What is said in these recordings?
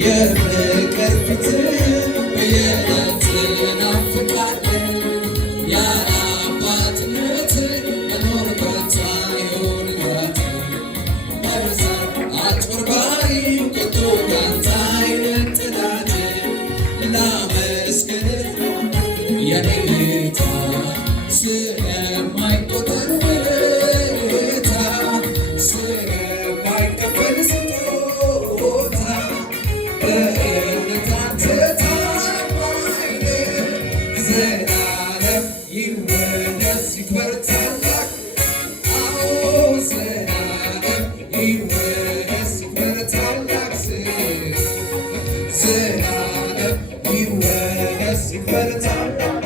የፍቅር ፍትህ በየዕለት ናፍቃለሁ የአባትነት መኖርበት አይሆንላት መብዛት አጭበርባሪ ቁጡ ያንተ አይነት ጥላት ላመስግንህ የኔ ጌታ ስለማይቆጠር ውለታ ስለማይከፈል ስጦታ በእውነት አንተ ታማኝ ነህ ዘላለም ይወደስ ይክበር ታላቅ አዎ ዘላለም ይወደስ ይክበር ታላቅ ዘላለም ይወደስ ይክበር ታላቅ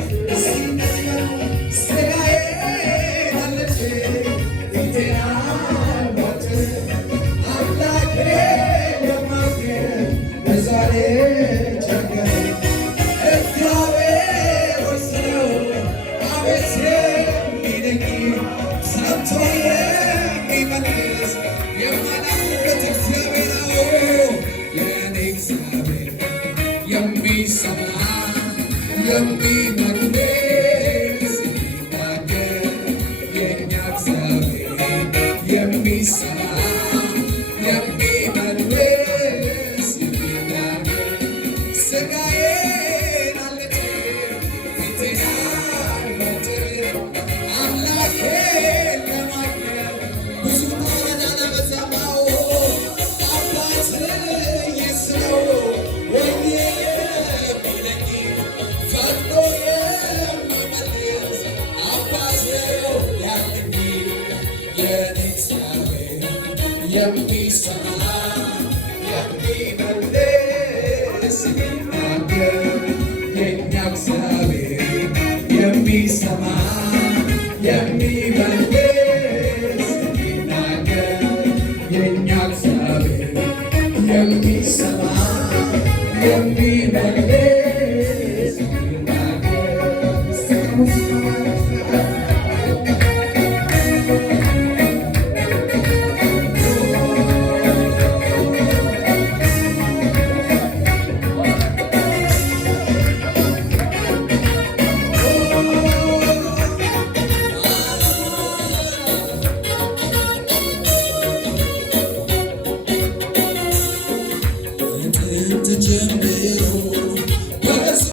የሚመልስ የሚናገር የእኛ እግዚአብሔር የሚሰማ የሚመልስ የሚናገር ሥጋዬን አለች ፊቴን አልመጥር አምላኬን ለማግኘት ብዙ ማረዳ ለበዛማው አባት ይስነው ወይኔ የሚሰማ የሚመልስ የሚናገር የእኛ እግዚአብሔር የሚሰማ የሚመልስ የሚናገር የእኛ እግዚአብሔር የሚሰማ የሚመልስ